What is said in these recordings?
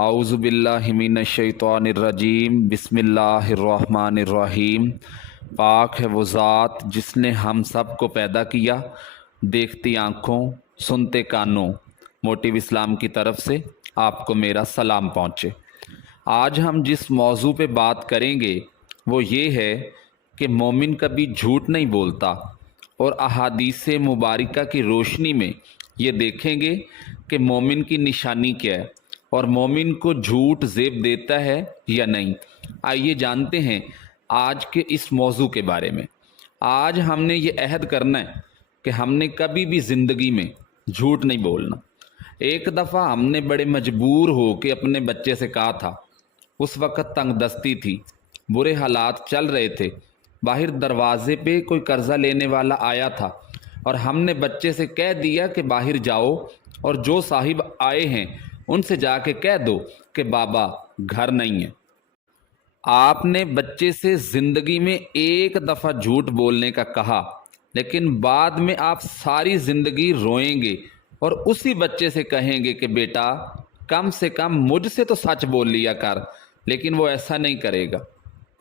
اعوذ باللہ من الشیطان الرجیم بسم اللہ الرحمن الرحیم۔ پاک ہے وہ ذات جس نے ہم سب کو پیدا کیا، دیکھتی آنکھوں سنتے کانوں۔ موٹیو اسلام کی طرف سے آپ کو میرا سلام پہنچے۔ آج ہم جس موضوع پہ بات کریں گے وہ یہ ہے کہ مومن کبھی جھوٹ نہیں بولتا، اور احادیث مبارکہ کی روشنی میں یہ دیکھیں گے کہ مومن کی نشانی کیا ہے اور مومن کو جھوٹ زیب دیتا ہے یا نہیں۔ آئیے جانتے ہیں آج کے اس موضوع کے بارے میں۔ آج ہم نے یہ عہد کرنا ہے کہ ہم نے کبھی بھی زندگی میں جھوٹ نہیں بولنا۔ ایک دفعہ ہم نے بڑے مجبور ہو کے اپنے بچے سے کہا تھا، اس وقت تنگ دستی تھی، برے حالات چل رہے تھے، باہر دروازے پہ کوئی قرضہ لینے والا آیا تھا اور ہم نے بچے سے کہہ دیا کہ باہر جاؤ اور جو صاحب آئے ہیں ان سے جا کے کہہ دو کہ بابا گھر نہیں ہے۔ آپ نے بچے سے زندگی میں ایک دفعہ جھوٹ بولنے کا کہا، لیکن بعد میں آپ ساری زندگی روئیں گے اور اسی بچے سے کہیں گے کہ بیٹا کم سے کم مجھ سے تو سچ بول لیا کر، لیکن وہ ایسا نہیں کرے گا۔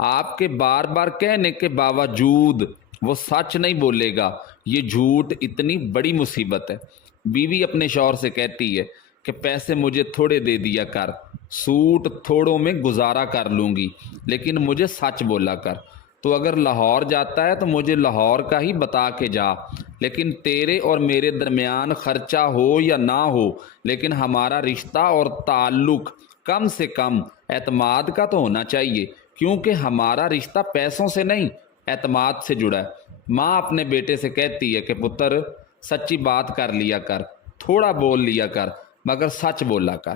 آپ کے بار بار کہنے کے باوجود وہ سچ نہیں بولے گا۔ یہ جھوٹ اتنی بڑی مصیبت ہے۔ بیوی اپنے شوہر سے کہتی ہے کہ پیسے مجھے تھوڑے دے دیا کر، سوٹ تھوڑوں میں گزارا کر لوں گی، لیکن مجھے سچ بولا کر۔ تو اگر لاہور جاتا ہے تو مجھے لاہور کا ہی بتا کے جا، لیکن تیرے اور میرے درمیان خرچہ ہو یا نہ ہو، لیکن ہمارا رشتہ اور تعلق کم سے کم اعتماد کا تو ہونا چاہیے، کیونکہ ہمارا رشتہ پیسوں سے نہیں اعتماد سے جڑا ہے۔ ماں اپنے بیٹے سے کہتی ہے کہ پتر سچی بات کر لیا کر، تھوڑا بول لیا کر، مگر سچ بولا کر۔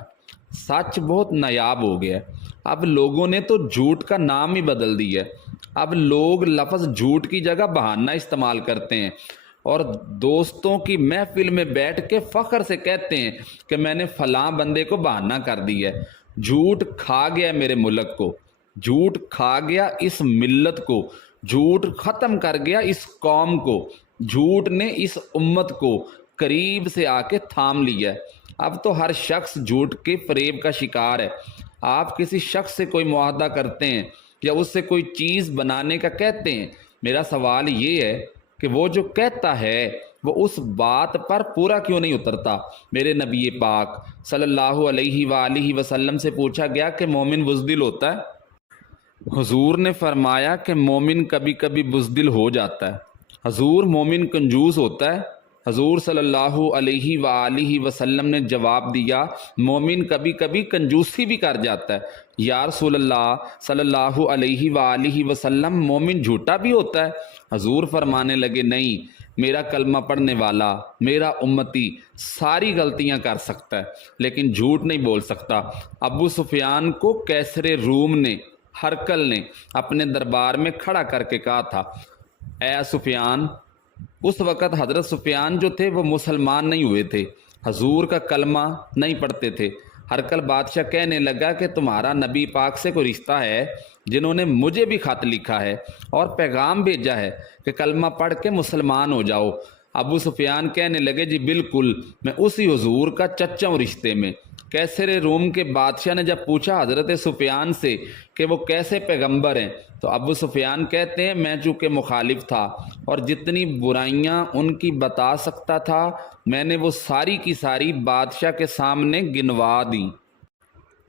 سچ بہت نایاب ہو گیا ہے۔ اب لوگوں نے تو جھوٹ کا نام ہی بدل دیا ہے۔ اب لوگ لفظ جھوٹ کی جگہ بہانہ استعمال کرتے ہیں اور دوستوں کی محفل میں بیٹھ کے فخر سے کہتے ہیں کہ میں نے فلاں بندے کو بہانہ کر دیا ہے۔ جھوٹ کھا گیا میرے ملک کو، جھوٹ کھا گیا اس ملت کو، جھوٹ ختم کر گیا اس قوم کو، جھوٹ نے اس امت کو قریب سے آ کے تھام لیا ہے۔ اب تو ہر شخص جھوٹ کے فریب کا شکار ہے۔ آپ کسی شخص سے کوئی معاہدہ کرتے ہیں یا اس سے کوئی چیز بنانے کا کہتے ہیں، میرا سوال یہ ہے کہ وہ جو کہتا ہے وہ اس بات پر پورا کیوں نہیں اترتا؟ میرے نبی پاک صلی اللہ علیہ وآلہ وسلم سے پوچھا گیا کہ مومن بزدل ہوتا ہے؟ حضور نے فرمایا کہ مومن کبھی کبھی بزدل ہو جاتا ہے۔ حضور مومن کنجوس ہوتا ہے؟ حضور صلی اللہ علیہ وآلہ وسلم نے جواب دیا مومن کبھی کبھی کنجوسی بھی کر جاتا ہے۔ یا رسول اللہ صلی اللہ علیہ وآلہ وسلم مومن جھوٹا بھی ہوتا ہے؟ حضور فرمانے لگے نہیں، میرا کلمہ پڑھنے والا، میرا امتی ساری غلطیاں کر سکتا ہے لیکن جھوٹ نہیں بول سکتا۔ ابو سفیان کو کیسر روم نے، ہرکل نے اپنے دربار میں کھڑا کر کے کہا تھا، اے سفیان، اس وقت حضرت سفیان جو تھے وہ مسلمان نہیں ہوئے تھے، حضور کا کلمہ نہیں پڑھتے تھے۔ ہرکل بادشاہ کہنے لگا کہ تمہارا نبی پاک سے کوئی رشتہ ہے جنہوں نے مجھے بھی خط لکھا ہے اور پیغام بھیجا ہے کہ کلمہ پڑھ کے مسلمان ہو جاؤ۔ ابو سفیان کہنے لگے جی بالکل، میں اسی حضور کا چچا ہوں رشتے میں۔ کیسر روم کے بادشاہ نے جب پوچھا حضرت سفیان سے کہ وہ کیسے پیغمبر ہیں، تو ابو سفیان کہتے ہیں میں چونکہ مخالف تھا اور جتنی برائیاں ان کی بتا سکتا تھا میں نے وہ ساری کی ساری بادشاہ کے سامنے گنوا دیں۔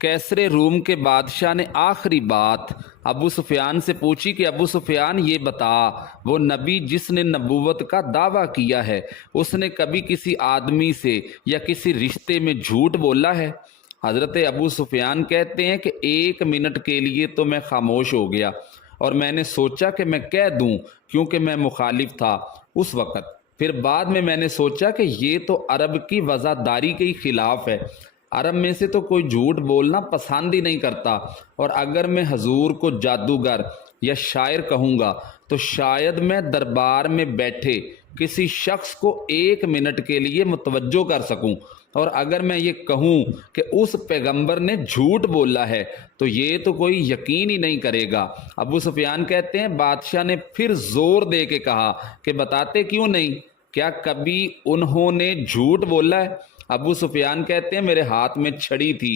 کیسر روم کے بادشاہ نے آخری بات ابو سفیان سے پوچھی کہ ابو سفیان یہ بتا، وہ نبی جس نے نبوت کا دعویٰ کیا ہے اس نے کبھی کسی آدمی سے یا کسی رشتے میں جھوٹ بولا ہے؟ حضرت ابو سفیان کہتے ہیں کہ 1 منٹ کے لیے تو میں خاموش ہو گیا اور میں نے سوچا کہ میں کہہ دوں کیونکہ میں مخالف تھا اس وقت۔ پھر بعد میں نے سوچا کہ یہ تو عرب کی وفاداری کے خلاف ہے، عرب میں سے تو کوئی جھوٹ بولنا پسند ہی نہیں کرتا، اور اگر میں حضور کو جادوگر یا شاعر کہوں گا تو شاید میں دربار میں بیٹھے کسی شخص کو 1 منٹ کے لیے متوجہ کر سکوں، اور اگر میں یہ کہوں کہ اس پیغمبر نے جھوٹ بولا ہے تو یہ تو کوئی یقین ہی نہیں کرے گا۔ ابو سفیان کہتے ہیں بادشاہ نے پھر زور دے کے کہا کہ بتاتے کیوں نہیں، کیا کبھی انہوں نے جھوٹ بولا ہے؟ ابو سفیان کہتے ہیں میرے ہاتھ میں چھڑی تھی،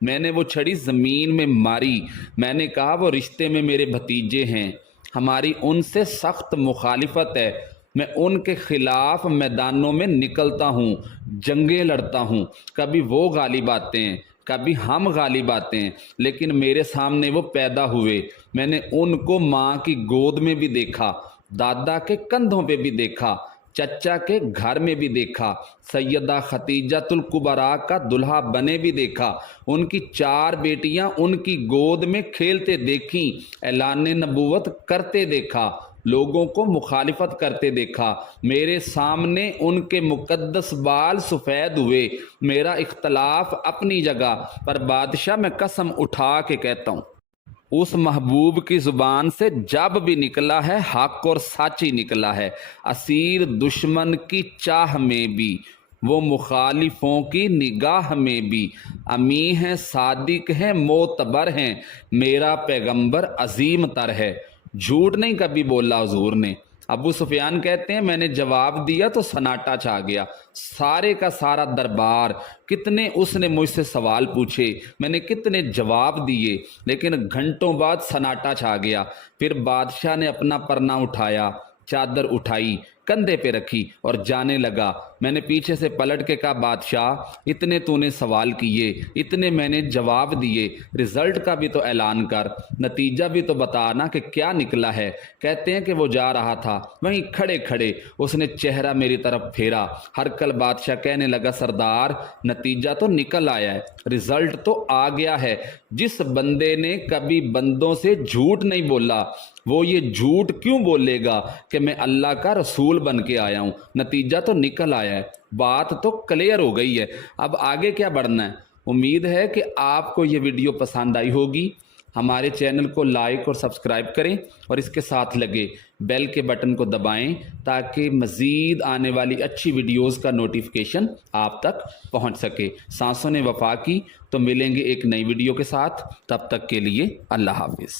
میں نے وہ چھڑی زمین میں ماری، میں نے کہا وہ رشتے میں میرے بھتیجے ہیں، ہماری ان سے سخت مخالفت ہے، میں ان کے خلاف میدانوں میں نکلتا ہوں، جنگیں لڑتا ہوں، کبھی وہ غالب آتے ہیں، کبھی ہم غالب آتے ہیں، لیکن میرے سامنے وہ پیدا ہوئے، میں نے ان کو ماں کی گود میں بھی دیکھا، دادا کے کندھوں پہ بھی دیکھا، چچا کے گھر میں بھی دیکھا، سیدہ خدیجۃ الکبریٰ کا دلہا بنے بھی دیکھا، ان کی 4 بیٹیاں ان کی گود میں کھیلتے دیکھیں، اعلان نبوت کرتے دیکھا، لوگوں کو مخالفت کرتے دیکھا، میرے سامنے ان کے مقدس بال سفید ہوئے، میرا اختلاف اپنی جگہ، پر بادشاہ میں قسم اٹھا کے کہتا ہوں اس محبوب کی زبان سے جب بھی نکلا ہے حق اور سچ ہی نکلا ہے، اسیر دشمن کی چاہ میں بھی، وہ مخالفوں کی نگاہ میں بھی، امی ہیں، صادق ہیں، معتبر ہیں، میرا پیغمبر عظیم تر ہے، جھوٹ نہیں کبھی بولا حضور نے۔ ابو سفیان کہتے ہیں میں نے جواب دیا تو سناٹا چھا گیا، سارے کا سارا دربار، کتنے اس نے مجھ سے سوال پوچھے، میں نے کتنے جواب دیے، لیکن گھنٹوں بعد سناٹا چھا گیا۔ پھر بادشاہ نے اپنا پرنا اٹھایا، چادر اٹھائی، کندھے پہ رکھی اور جانے لگا۔ میں نے پیچھے سے پلٹ کے کہا بادشاہ اتنے تو نے سوال کیے، اتنے میں نے جواب دیے، رزلٹ کا بھی تو اعلان کر، نتیجہ بھی تو بتانا کہ کیا نکلا ہے۔ کہتے ہیں کہ وہ جا رہا تھا، وہیں کھڑے کھڑے اس نے چہرہ میری طرف پھیرا، ہرکل بادشاہ کہنے لگا سردار نتیجہ تو نکل آیا ہے، رزلٹ تو آ گیا ہے، جس بندے نے کبھی بندوں سے جھوٹ نہیں بولا وہ یہ جھوٹ کیوں بولے گا کہ میں اللہ کا رسول بن کے آیا ہوں، نتیجہ تو نکل آیا ہے، بات تو کلیئر ہو گئی ہے، اب آگے کیا بڑھنا ہے۔ امید ہے کہ آپ کو یہ ویڈیو پسند آئی ہوگی، ہمارے چینل کو لائک اور سبسکرائب کریں اور اس کے ساتھ لگے بیل کے بٹن کو دبائیں تاکہ مزید آنے والی اچھی ویڈیوز کا نوٹیفیکیشن آپ تک پہنچ سکے۔ سانسوں نے وفا کی، تو ملیں گے ایک نئی ویڈیو کے ساتھ، تب تک کے لیے اللہ حافظ۔